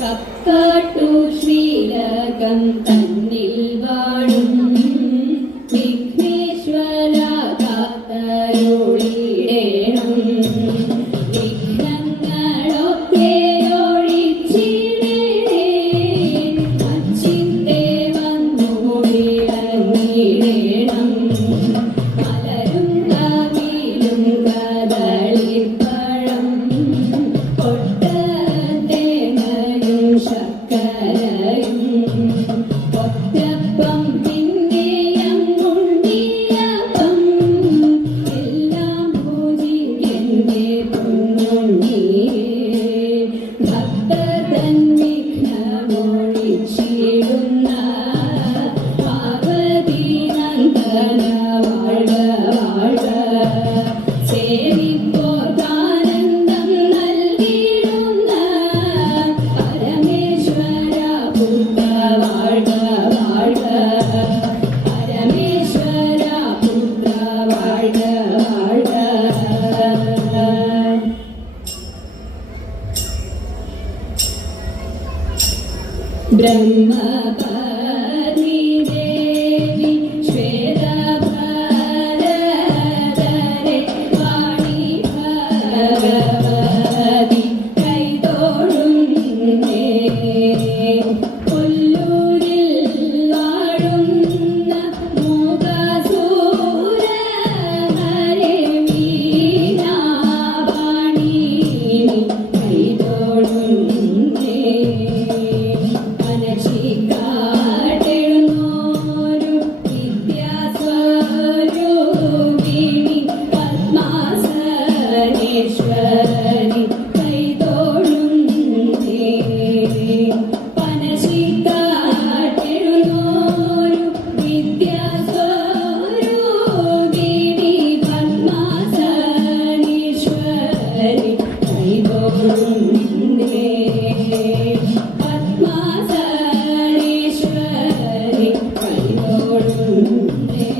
കക്കാട്ടു ശ്രീലകം തന്നിൽ വാഴും വിഘ്നേശ്വര കാത്തരുളിടേണം. വിഘ്നങ്ങളൊക്കെ ഒഴിച്ചിടേ അച്ചിത്തെ വന്നോടിടങ്ങിടേണം. മലരും കാവിലും കദളിപ്പഴം കൊട്ടത്തേങ്ങയും ശർക്കരയും ഒറ്റപ്പം പിന്നെയങ്ങുണ്ടിയപ്പം എല്ലാം പൂജിക്കന്റെ പൊന്നുണ്ണിയേ. ഭക്തതൻ വിഘ്നമൊഴിച്ചിടുന്ന പാർവതി നന്ദന വാഴ വാഴ. സേവിപ്പോർക്കാനന്ദം നൽകിടുന്ന പരമേശ്വര പുത്ര വാഴ വാഴ. പരമേശ്വര പുത്ര വാഴ വാഴ. ബ്രഹ്മപത്നി ദേവി ശ്വേതഭരധരെ വാണി ഭഗവതി കൈതൊഴുന്നേ. പുല്ലൂരിൽ വാഴുന്ന മൂകസൂരഹരെ വീണാവാണി കൈതൊഴുന്നേ. അനശിക്കാടെഴുന്നോരു വിദ്യാസ്വരൂപിണി പത്മാസനേശ്വരി കൈതൊഴുന്നേ. പനശിക്കാടെഴുന്നോരു വിദ്യാസ്വരൂപിണി പത്മാസനേശ്വരി കൈതൊഴുന്നേ. പത്മാസനേശ്വരി കൈതൊഴുന്നേ.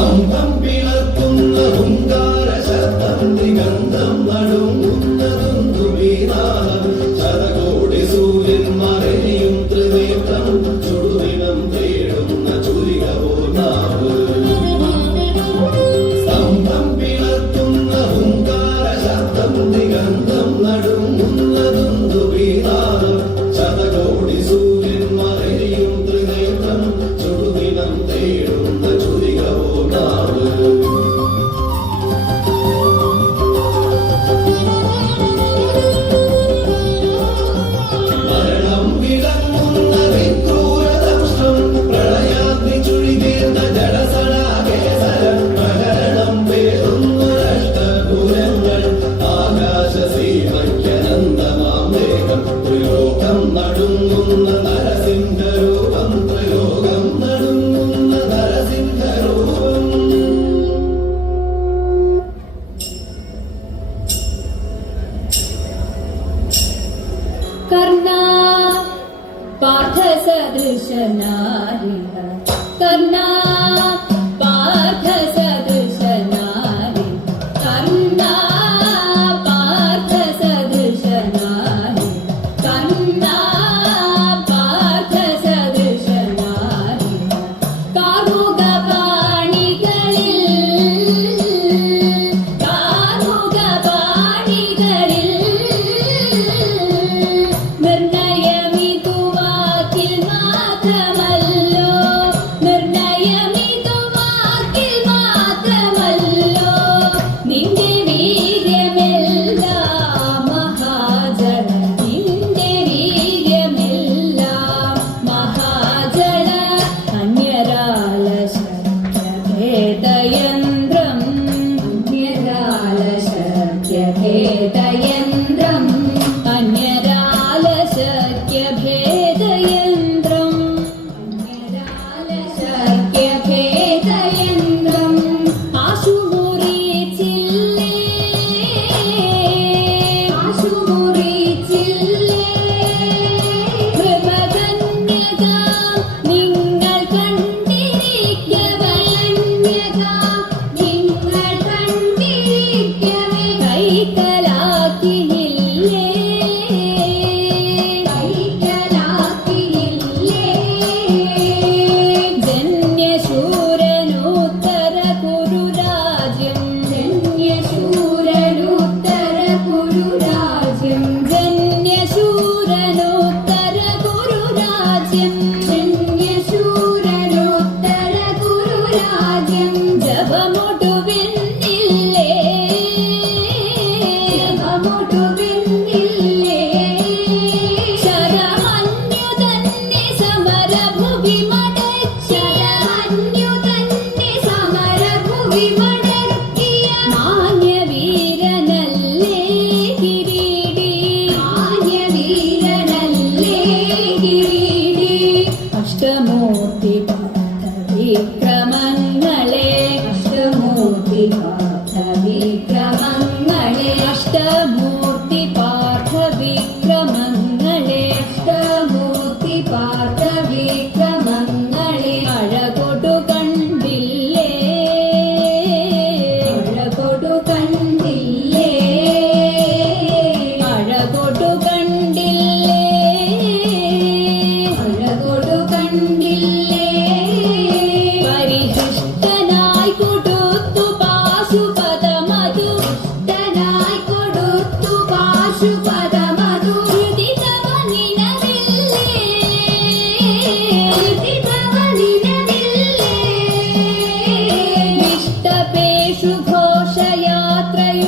അന്തം പിളർത്തുന്ന ഹുങ്കാരശബ്ദം ദിഗന്ധം നടുങ്ങുന്നതൊന്നു വീണാനം. ശതകോടി സൂര്യൻ മറയും ത്രിനേത്രം ചുടുദിനം തേടുന്ന ചുരിക പൂർണ്ണാവ്. സ്തംഭം പിളർത്തുന്ന ഹുങ്കാരശബ്ദം ദിഗന്ധം നടുങ്ങുന്നതൊന്നു വീണാനം. ശതകോടി സൂര്യൻ മറയും ത്രിനേത്രം ചുടുദിനം തേടുന്ന ചുരിക പൂർണ്ണാവ്. മരണം വിളങ്ങുന്ന വിക്രൂരദംഷ്ടം പ്രളയാഗ്നി ചുഴികീർന്ന ജലസടാകേസരം. പ്രകരണം പേറുന്നൊരഷ്ടപുരങ്ങൾ ആകാശസീമയ്ക്കനന്തമാം വേഗം. ത്രിലോകം നടുങ്ങുന്ന നരസിംഹരൂപം. ത്രിലോകം നടുങ്ങുന്ന നരസിംഹരൂപം. കർണാ പാർത്ഥസദൃശനാരിഹ. കർണാ പാർത്ഥസദൃശനാരി. കർണാ പാർത്ഥസദൃശനാരി. കർണാ പാർത്ഥസദൃശനാരി. കാമുകപാണികളിൽ കാമുകപാണികളിൽ നിർണയമിതു വാക്കിൽ മാത്രമല്ലോ. നിർണയമിതു വാക്കിൽ മാത്രമല്ലോ. നിന്റെ വീര്യമെല്ലാം മഹാജന. നിന്റെ വീര്യമെല്ലാം മഹാജന. അന്യരാലശക്യഭേദയന്ത്രം. അന്യരാലശക്യഭേദയന്ത്രം. അന്യരാലശക്യഭേദയന്ത്രം. ഭാഗ്യം ജപമൊടുവിന്നില്ലേ ജപമൊടുവിന്നില്ലേ ശരമന്യു തന്നെ സമരഭുവി ശരമന്യു തന്നെ സമരഭുവി മടക്കിയ മാന്യവീരനല്ലേ കിരീടി മാന്യവീരനല്ലേ കിരീടി അഷ്ടമൂർത്തി വിക്രമങ്ങളെ അഷ്ടമൂർത്തി വിക്രമങ്ങളെ അഷ്ടമൂർത്തി പാർത്ഥ വിക്രമങ്ങളെ അഷ്ടമൂർത്തി പാർത്ഥ വിക്രമങ്ങളെ അഴകൊടു കണ്ടില്ലേ അഴകൊടു കണ്ടില്ലേ അഴകൊടു കണ്ടില്ലേ അഴകൊടു കണ്ടില്ലേ പരിശിഷ്ടനായി കൊടുത്തു പാശുപദമധു ഇഷ്ടനായി കൊടുത്തു പാശുപദമധു ഹൃദിതവ നിനവില്ലേ ഹൃദിതവ നിനവില്ലേ ഇഷ്ടപേഷു ഘോഷയാത്രയുടെ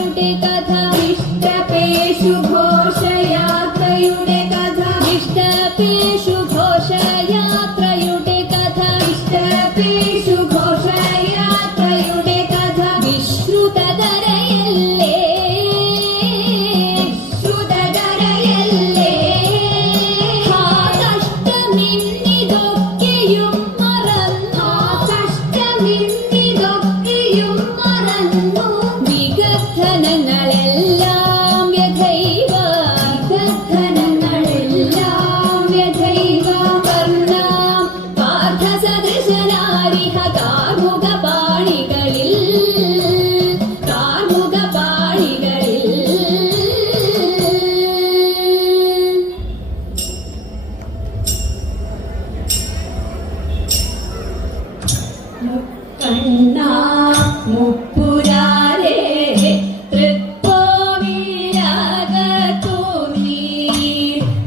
കഥ ഇഷ്ടപേഷു ഘോഷയാത്രയുടെ കഥ ഇഷ്ടപേഷു ഘോഷയാത്രയുടെ കഥ ഇഷ്ടപേഷു ഘോഷയാത്രയുടെ കഥ വിശ്രുതധരയല്ലേ വിശ്രുതധരയല്ലേ ആ കഷ്ടമിന്നിതൊക്കെയും മറന്നു ആ കഷ്ടമിന്നിതൊക്കെയും മറന്നു വിഗദ്ധനങ്ങളെല്ലാം വ്യഥൈവ വിഗദ്ധനങ്ങളെല്ലാം വ്യഥൈവ വർണ്ണാം പാർത്ഥസദൃശനാരിഹ കാർമുകപാണികളിൽ കാർമുകപാണികളിൽ മുക്കണ്ണ മുപ്പുരാരേ തൃക്കോവിലകത്തു നീ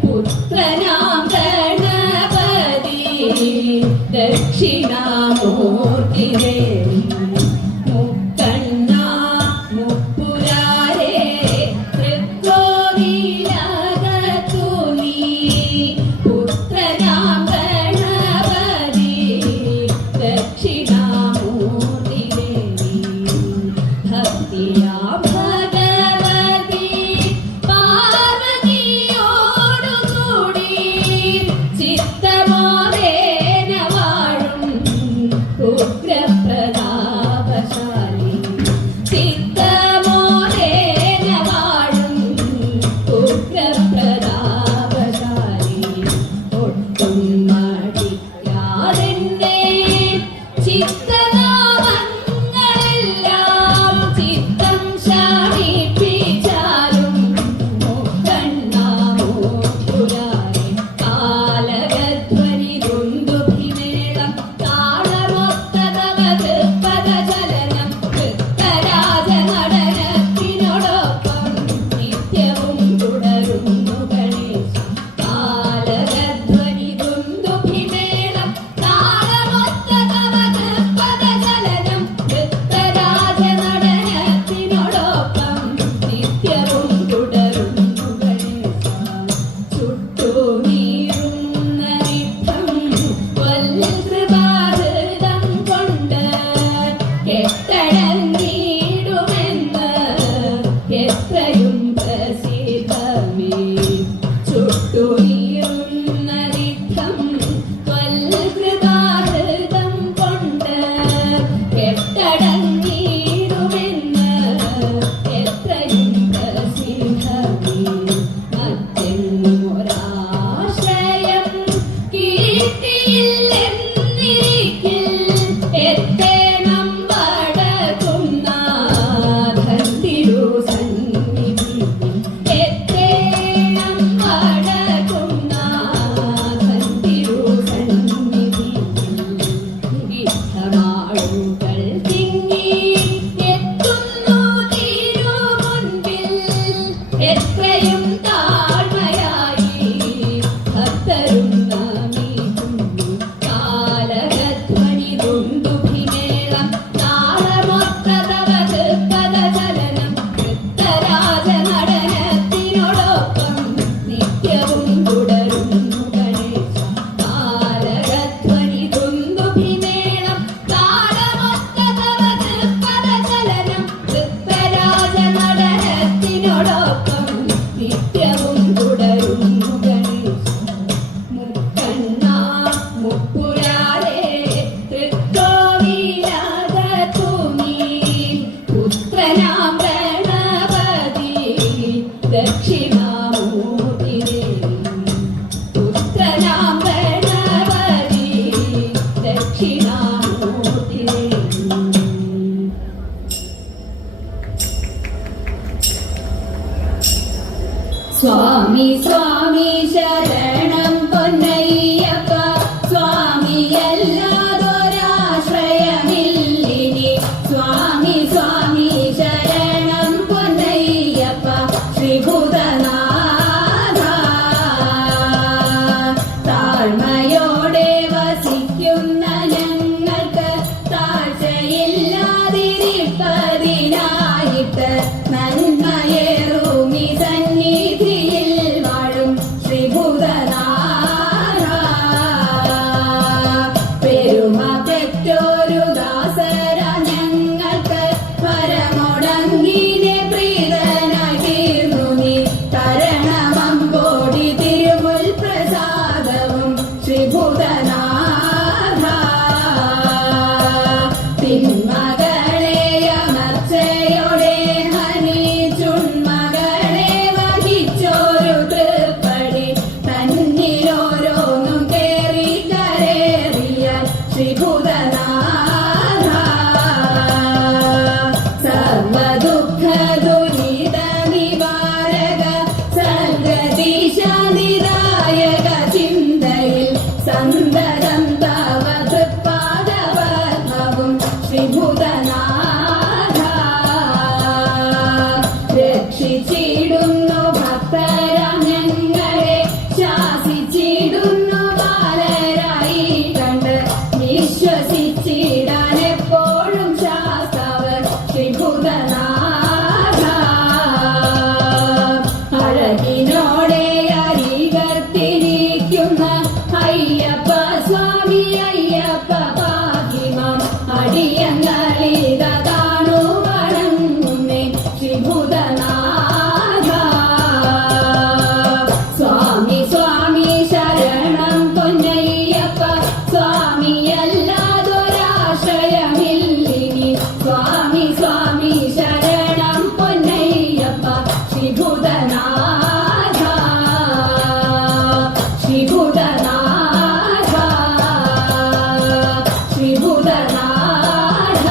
പുത്രനാം ഗണപതി ദക്ഷിണാമൂർത്തി ദേവി മുക്കണ്ണ മുപ്പുരാരേ തൃക്കോവിലകത്തു നീ പുത്രനാം ഗണപതി ദക്ഷിണാമൂർത്തി ദേവി ഭക്തിയാ ഭഗവതി പാർവതിയോടുകൂടി ചിത്തമോദേന വാഴും ഉഗ്രപ്രതാപശാലി ചിത്തമോദേന വാഴും ഉഗ്രപ്രതാപശാലി ഒട്ടും മടിക്കാതെന്നെ ചിത്തനാമങ്ങളെല്ലാം ചിത്തം ശമിപ്പിച്ചാലും മുക്കണ്ണാമൂർപ്പുരാരെ കാലകധ്വനി ദുന്ദുഭിമേളം താളമൊത്തതവ പദചലനം വൃത്തരാജ നടനത്തിനോടൊപ്പം നിത്യവും തുടരുന്നു ഗണേശ കാലകധ്വനി ദുന്ദുഭിമേളം താളമൊത്തതവ ദക്ഷിണാമൂർത്തി. സ്വാമി സ്വാമി ശരണം പൊന്നയ്യപ്പ, സ്വാമിയല്ലാതൊരാശ്രയമില്ലിനി. സ്വാമി സ്വാമി ശരണം പൊന്നയ്യപ്പ, ശ്രീഭൂതനാഥ. താഴ്മയോടെ വസിക്കുന്ന ഞങ്ങൾക്ക് താഴ്ചയില്ലാതിരിപ്പതിനായിട്ട് നന്മയേറുമി സന്നിധിയിൽ വാഴും ശ്രീഭൂതനാഥ. പെരുമ പെറ്റോരു ദാസര ഞങ്ങൾക്ക് പരമൊടങ്ങിനെ പ്രീതനായി തീർന്നു നീ. തരണമമ്പോടി തിരുമുൽ പ്രസാദവും ശ്രീഭൂതനാഥ. തിന്മകളെ അമർച്ചയോടെ ഹനിച്ചുൺമകളെ വഹിച്ചോരു തൃപ്പടി തന്നിലോരോന്നും കേറി കരേറിയ ശ്രീഭൂതനാഥ. സർവദുഃഖ ദുരിത നിവാരക സർഗദീശ നിദായക ചിന്തയിൽ സന്തതം തവ തൃപ്പാദപത്മവും ശ്രീഭൂതനാഥ. രക്ഷിച്ചിടുന്നു ഭക്തരാം ഞങ്ങളെ, ശാസിച്ചിടുന്നു ബാലരായി കണ്ട് വിശ്വസിച്ചിടാൻ എപ്പോഴും ശാസ്താവ് ശ്രീഭൂതനാഥ. അഴകിനോടെ അരികത്തിരിക്കുന്ന അയ്യപ്പ സ്വാമി അയ്യപ്പ പാഹിമാം അടിയങ്ങളിത കാണു വണങ്ങുന്നേ ശ്രീഭൂതനാഥ. സ്വാമി സ്വാമി ശരണം പൊന്നയ്യപ്പ, സ്വാമിയല്ലാതൊരാശ്രയമില്ലിനി. സ്വാമി സ്വാമി ശരണം പൊന്നയ്യപ്പ, ശ്രീഭൂതനാഥ. ശ്രീഭൂതനാഥ. ശ്രീഭൂതനാഥ.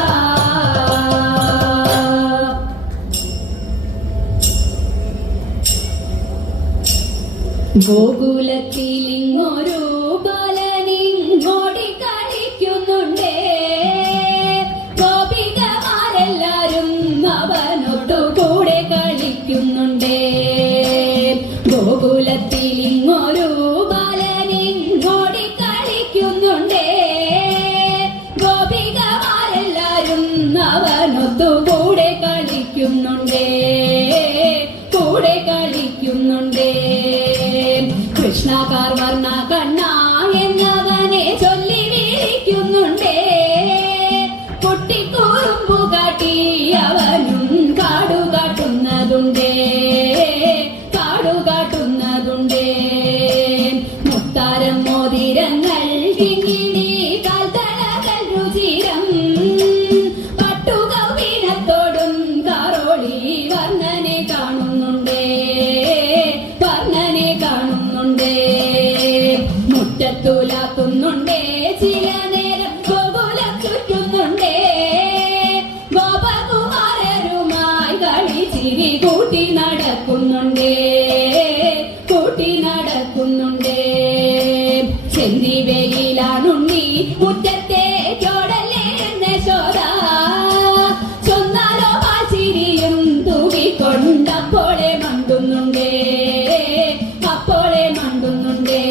ഗോകുലത്തിലിങ്ങൊരു ബാലനിങ്ങോടി കളിക്കുന്നുണ്ടേ. ഗോപികമാരെല്ലാരും അവനോട്ടു കൂടെ കളിക്കുന്നുണ്ടേ. ഗോകുലത്തിലിങ്ങൊരു ബാലനിങ്ങോടി കളിക്കുന്നുണ്ടേ. ഗോപികമാരെല്ലാരും അവനൊത്തു കൂടെ കളിക്കുന്നുണ്ടേ. കൂടെ കളിക്കുന്നുണ്ടേ. കൃഷ്ണകാർ വർണ്ണ കണ്ണ എന്നവനെ ചൊല്ലി വിളിക്കുന്നുണ്ടേ. കുട്ടിക്കൂറുമ്പു കാട്ടി അവനും കാടുകാട്ടുന്നതുണ്ടേ. കാടുകാട്ടുന്നതുണ്ടേ. മുത്താരം മോതിരങ്ങൾ കിങ്ങിണി കാൽത്തളകൾ രുചിരം പട്ടുകൗവീനത്തോടും കാറോളി വർണ്ണനെ കാണുന്നുണ്ടേ. വർണ്ണനെ കാണുന്നുണ്ടേ. മുറ്റത്തുലാക്കുന്നുണ്ടേ. ചില നേരം ഗോകുലം ചുറ്റുന്നുണ്ടേ. ഗോപകുമാരരുമായി കളിച്ചിരി കൂട്ടി നടക്കുന്നുണ്ടേ. കൂട്ടി നടക്കുന്നുണ്ടേ. ചെന്നിവയിലാണുണ്ണി മുറ്റത്തെ ചോടല്ലേ എന്ന ശോധ. ചൊന്നാലോ വാശിരിയും തൂകിക്കൊണ്ടപ്പോളെ മണ്ടുന്നുണ്ടേ. അപ്പോളെ മണ്ടുന്നുണ്ടേ.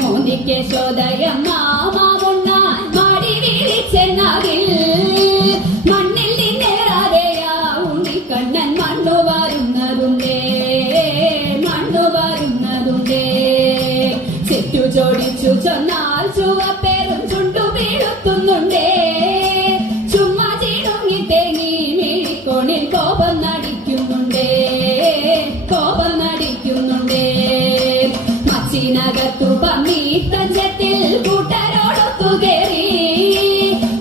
മോനിക്ക് ശോധയമ്മ മാവുണ്ണാൻ മാടി വിളിച്ചെന്നാകിൽ മണ്ണിൽ നിന്നേറാതെയാ ഉണ്ണിക്കണ്ണൻ മണ്ണു വാരുന്നതുണ്ടേ. മണ്ണു വാരുന്നതുണ്ടേ. ചെറ്റു ചോടിച്ചു ചൊന്നാൽ ചുവപ്പേറും ചുണ്ടു വീഴുത്തുന്നുണ്ടേ. ചുമ്മാ ചിടുങ്ങി തേങ്ങി മിഴിക്കോണിൽ കോപം നടിക്കുന്നുണ്ടേ. കോപം നടിക്കുന്നുണ്ടേ. മച്ചിനകത്തു പമ്മി തഞ്ചത്തിൽ കൂട്ടരോടൊത്തു കയറി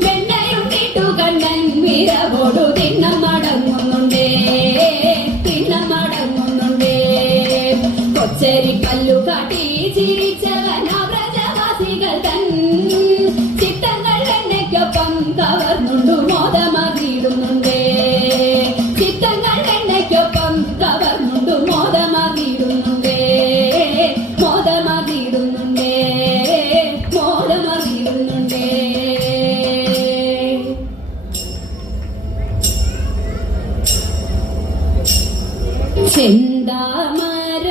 വെണ്ണയും ഇട്ടു കണ്ണൻ വിരവോടു തിണ്ണം മടങ്ങുന്നുണ്ടേ. തിണ്ണം മടങ്ങുന്നുണ്ടേ. കൊച്ചരി പല്ലു കാട്ടി ചിരിച്ചവൻ വ്രജവാസികൾ തൻ കവർന്നുണ്ടു മോദമറിയിടുന്നുണ്ടേ ചിത്തങ്ങൾ എണ്ണയ്ക്കൊപ്പം കവർന്നുണ്ടു മോദമറിയിടുന്നുണ്ടേ മോദമറിയിടുന്നുണ്ടേ മോദമറിയിടുന്നുണ്ടേ ചെന്താമര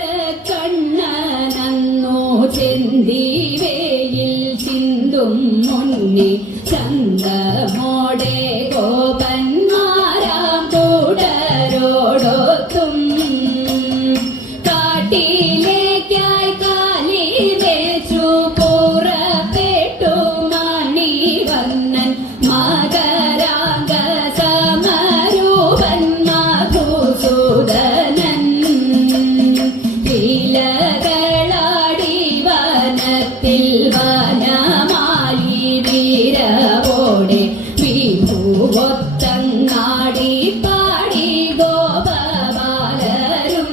കണ്ണനന്നോ ചെന്തിവേയിൽ ചിന്തും മുന്നേ ചന്തമോടെ ഗോപന്മാരാം തുടരോടൊത്തും കാട്ടിലേക്കായി കാലി വെച്ചു പുറപ്പെട്ടു മണിവണ്ണൻ മകരാംഗ സമരൂപൻ മധുസൂദനൻ ലീലകളാടി വനത്തിൽ വനമാലി വീരവോടെ വിഭുവൊത്തങ്ങാടി പാടി ഗോപബാലരും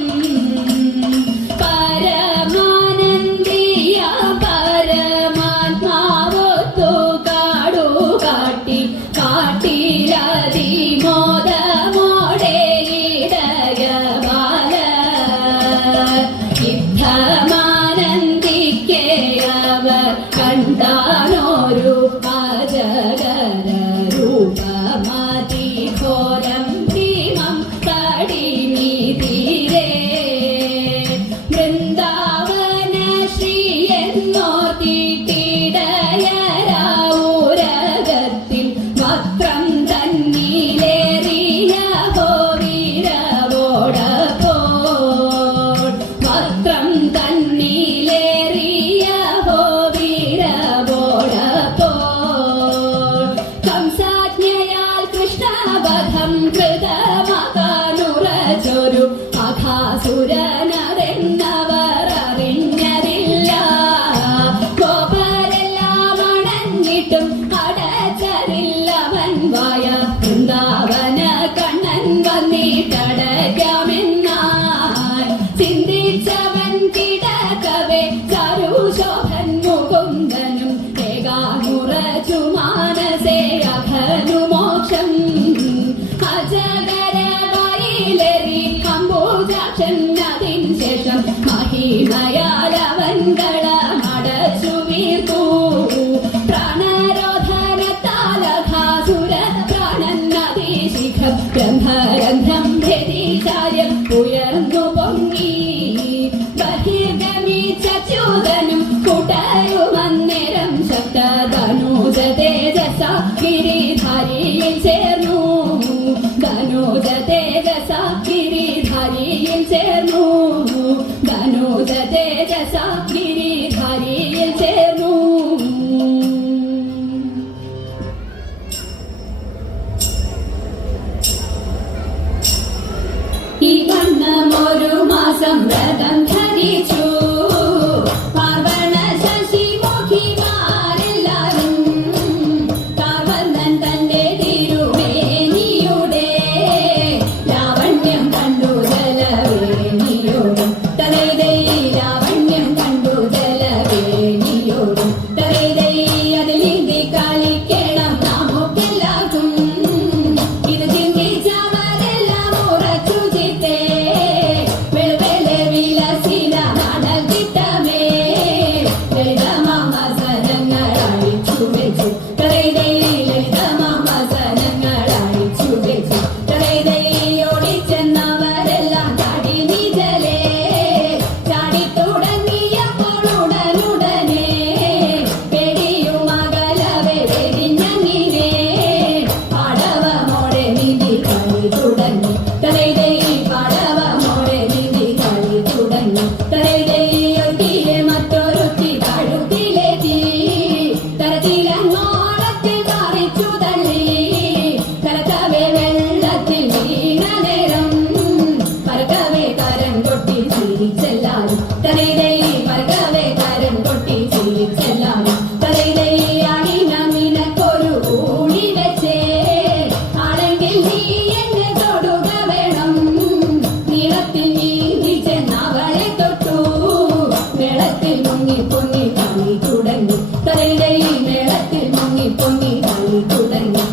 പരമാനന്ദിയ പരമാത്മാവൊത്തു കാടു കാട്ടി കാട്ടിലതി മോദമോടെ ഇടയബാല യുദ്ധമാനന്ദിക്കെ അവർ കണ്ടാണോരു അജഗര രൂപമതി ഘോരം ഭീമം കടിമി തീരെ വൃന്ദാവന ശ്രീ എന്നോർത്തിട്ടിടയരാവുരകത്തിൽ വക്രം തന്നിലേറിയ വീരവോടപ്പോൾ വക്രം തന്നിലേറിയ വീരവോടപ്പോൾ കംസാജ്ഞയാൽ കൃഷ്ണവധം കൃതമകാനുറച്ചൊരു അഘാസുരനതെന്നവർ അറിഞ്ഞതില്ല ഗോപരെല്ലാം അണഞ്ഞിട്ടും അടച്ചറില്ലവൻ വായ വൃന്ദാവന കണ്ണൻ വന്നിട്ടടയ്ക്കാമെന്നായി ചിന്തിച്ചവൻ കിടക്കവേ ചരുശോഭൻ മുകുന്ദനും ഏകാമുറച്ചു മാനസേ അഖനു മോക്ഷം അജഗര വയിലേറി അംബുജാക്ഷൻ അതിൻ ശേഷം മഹിമയാലവൻ കളമടച്ചു വീർത്തു പ്രാണരോധനത്താലഘാസുര പ്രാണൻ നദീശിഖം ഗ്രന്ഥരന്ധ്രം ഭേദിചാര്യം ഉയർന്നു പൊങ്ങി ബഹിർഗമിച്ചൂതനും കുട്ടയുമന്നേരം ശക്തധനുജ തേജസ ഗിരിധാരിയിൽ ചേർന്നു ധനുജ തേജസ ഗിരിധാരിയിൽ ചേർന്നു ധനുജ തേജസ ഗിരിധാരിയിൽ ചേർന്നു ഈ വണ്ണമൊരു മാസം വ്രതം ധരിച്ചു പാർവണ ശശിമുഖിമാരെല്ലാരും കാർവർണ്ണൻ തന്റെ തിരുമേനിയുടെ ലാവണ്യം കണ്ടു ജലവേണിയോടും തലൈതൈ ലാവണ്യം കണ്ടു ജലവേണിയോടും തലൈതൈ അതിൽ നീന്തി കളിക്കണം നമുക്കെല്ലാവർക്കും ഇത് ചിന്തിച്ചവരെല്ലാം ഉറച്ചു ചിത്തേ വെളുവെലെ വിലസിന നടൽ ചിത്തമേ ലളിതമാമസനങ്ങൾ അഴിച്ചു വെച്ചു തലൈതൈ ലളിതമാമസനങ്ങൾ അഴിച്ചു വെച്ചു തലൈതൈ ഓടിച്ചെന്നവരെല്ലാം ചാടി നിജലേ ചാടി തുടങ്ങിയപ്പോൾ ഉടനുടനെ പേടിയും അകലവെ വെടിഞ്ഞങ്ങിനെ പാടവമോടെ നീന്തി കളി തുടങ്ങി തലൈതൈ പാടവമോടെ നീന്തി കളി തുടങ്ങി തലൈതൈ ഒത്തിലെ മറ്റൊരുത്തി കഴുത്തിലെത്തി തരത്തിലങ്ങോളത്തിൽ പറിച്ചു തള്ളി കലക്കവേ വെള്ളത്തിൽ വീണ നേരം പരക്കവേ കരം കൊട്ടി ചിരിച്ചെല്ലാരും തലൈതൈ പരക്കവേ കരം കൊട്ടി ചിരിച്ചെല്ലാരും തലൈതൈ അണിന നിനക്കൊരു ഊണി വെച്ചേ ആണെങ്കിൽ നീ എന്നെ തൊടുക വേണം നീളത്തിൽ നീന്തി ചെന്നവളെ തൊട്ടു മേളത്തിൽ മുങ്ങി പൊങ്ങി കളി തുടങ്ങി തലൈതൈ മേളത്തിൽ മുങ്ങി പൊങ്ങി കളി തുടങ്ങി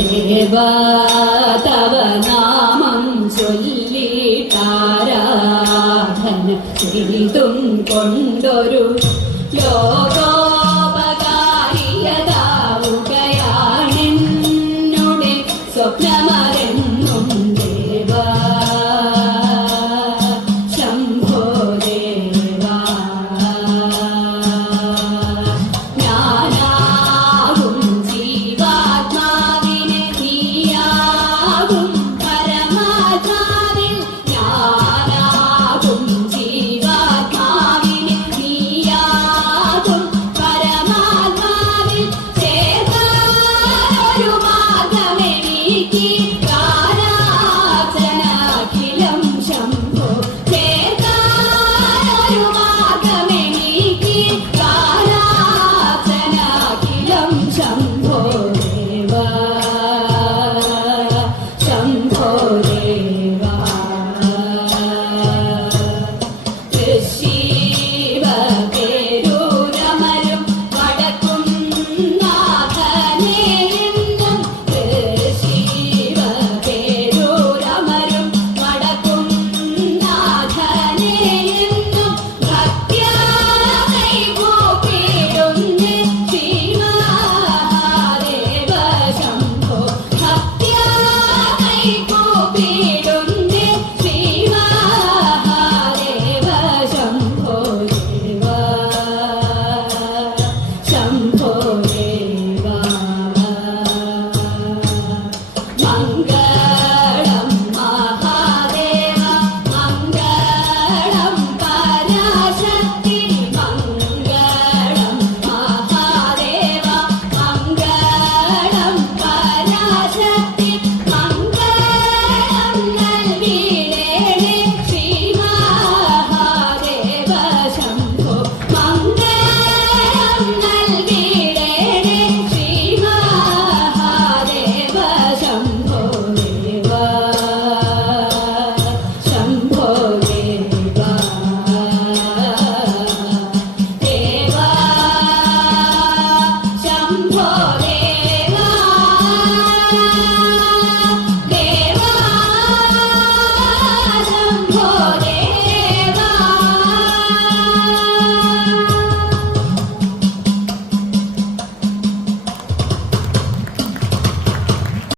ദേവാ തവ നാമം ചൊല്ലിട്ടാരാധന ചെയ്തും കൊണ്ടൊരു